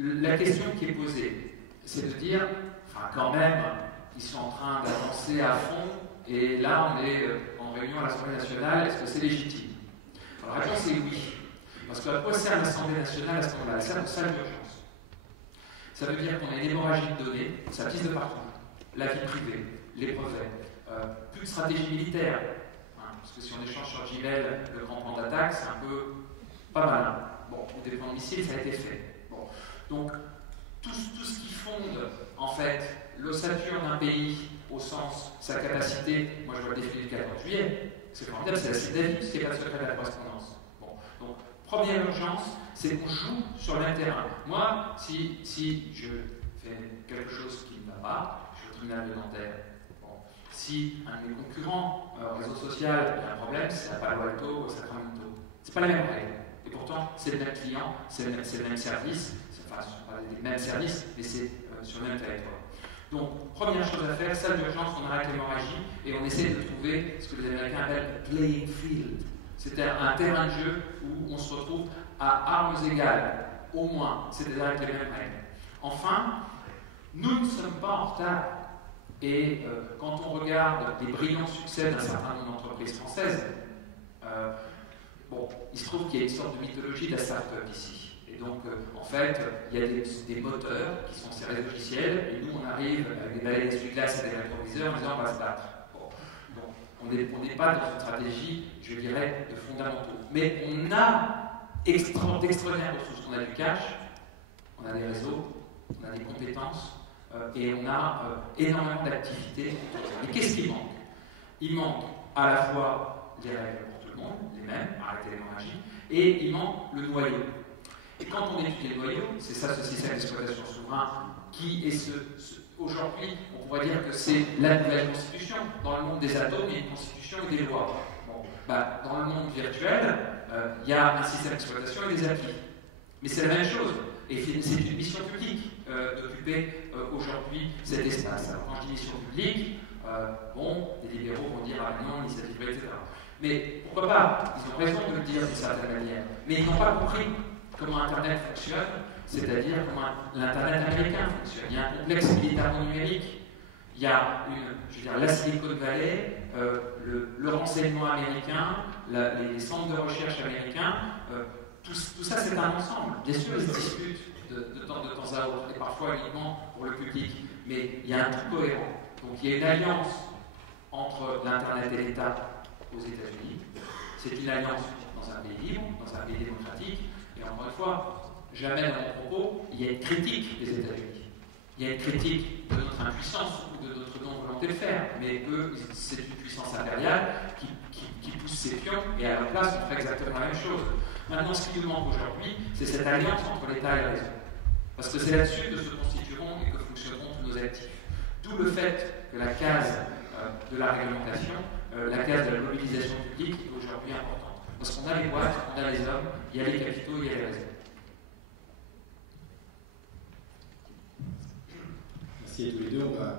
la question qui est posée, c'est de dire, enfin quand même, ils sont en train d'avancer à fond, et là on est en réunion à l'Assemblée nationale, est-ce que c'est légitime? Alors la réponse est oui. Parce que à quoi sert l'Assemblée nationale à ce moment-là? Elle sert de salle d'urgence. Ça veut dire qu'on a une hémorragie de données, ça pisse de partout. La vie privée, les brevets, plus de stratégie militaire. Parce que si on échange sur Gmail le grand plan d'attaque, c'est un peu pas malin. Bon, au déploiement de missiles, ça a été fait. Bon. Donc, tout ce qui fonde, en fait, l'ossature d'un pays, au sens, sa capacité, moi je vois le défilé du 14 juillet, c'est formidable, c'est la CIDAVI, ce qui n'est pas le secret de la correspondance. Bon. Donc, première urgence, c'est qu'on joue sur le même terrain. Moi, si je fais quelque chose qui ne va pas, je suis au tribunal de Nanterre. Si un de mes concurrents, réseau social, il y a un problème, c'est à Palo Alto ou à Sacramento. Ce n'est pas la même règle. Et pourtant, c'est le même client, c'est le même service, enfin, ce ne sont pas les mêmes services, mais c'est sur le même territoire. Donc, première chose à faire, salle d'urgence, on arrête l'hémorragie et on essaie de trouver ce que les Américains appellent playing field. C'est-à-dire un terrain de jeu où on se retrouve à armes égales, au moins, c'est-à-dire avec les mêmes règles. Enfin, nous ne sommes pas en retard. Et quand on regarde les brillants succès d'un certain nombre d'entreprises françaises, bon, il se trouve qu'il y a une sorte de mythologie de la start-up ici. Et donc, en fait, il y a des moteurs qui sont ces logiciels, et nous, on arrive avec des balais d'essuie-glace et des rétroviseurs en disant on va se battre. Bon. Donc, on n'est pas dans une stratégie, je dirais, de fondamentaux. Mais on a d'extraordinaires ressources. On a du cash, on a des réseaux, on a des compétences. Et on a énormément d'activités. Mais qu'est-ce qui manque? Il manque à la fois les règles pour tout le monde, les mêmes, arrêter l'hémorragie, et il manque le noyau. Et quand on étudie le noyau, c'est ça ce système d'exploitation souverain qui est aujourd'hui, on pourrait dire que c'est la nouvelle constitution. Dans le monde des atomes, il y a une constitution et des lois. Bon, dans le monde virtuel, il y a un système d'exploitation et des applis. Mais c'est la même chose. Et c'est une mission publique d'occuper aujourd'hui cet espace. Alors quand je dis mission publique, bon, les libéraux vont dire ah non, initiative privée, etc. Mais pourquoi pas? Ils ont raison de le dire d'une certaine manière. Mais ils n'ont pas compris comment Internet fonctionne, c'est-à-dire comment l'Internet américain fonctionne. Il y a un complexe militaro-numérique, il y a la Silicon Valley, le renseignement américain, les centres de recherche américains. Tout ça, c'est un ensemble. Bien sûr, ils se discutent de temps à autre, et parfois uniquement pour le public, mais il y a un tout cohérent. Donc il y a une alliance entre l'Internet et l'État aux États-Unis. C'est une alliance dans un pays libre, dans un pays démocratique, et encore une fois, jamais dans mon propos, il y a une critique des États-Unis. Il y a une critique de notre impuissance ou de notre non-volonté de faire, mais eux, c'est une puissance impériale qui pousse ses pions, et à leur place, on fait exactement la même chose. Maintenant, ce qui nous manque aujourd'hui, c'est cette alliance entre l'État et le réseau. Parce que c'est là-dessus que se constitueront et que fonctionneront tous nos actifs. D'où le fait que la case de la réglementation, la case de la mobilisation publique est aujourd'hui importante. Parce qu'on a les boîtes, on a les hommes, il y a les capitaux, il y a les réseaux. Merci à tous les deux. On va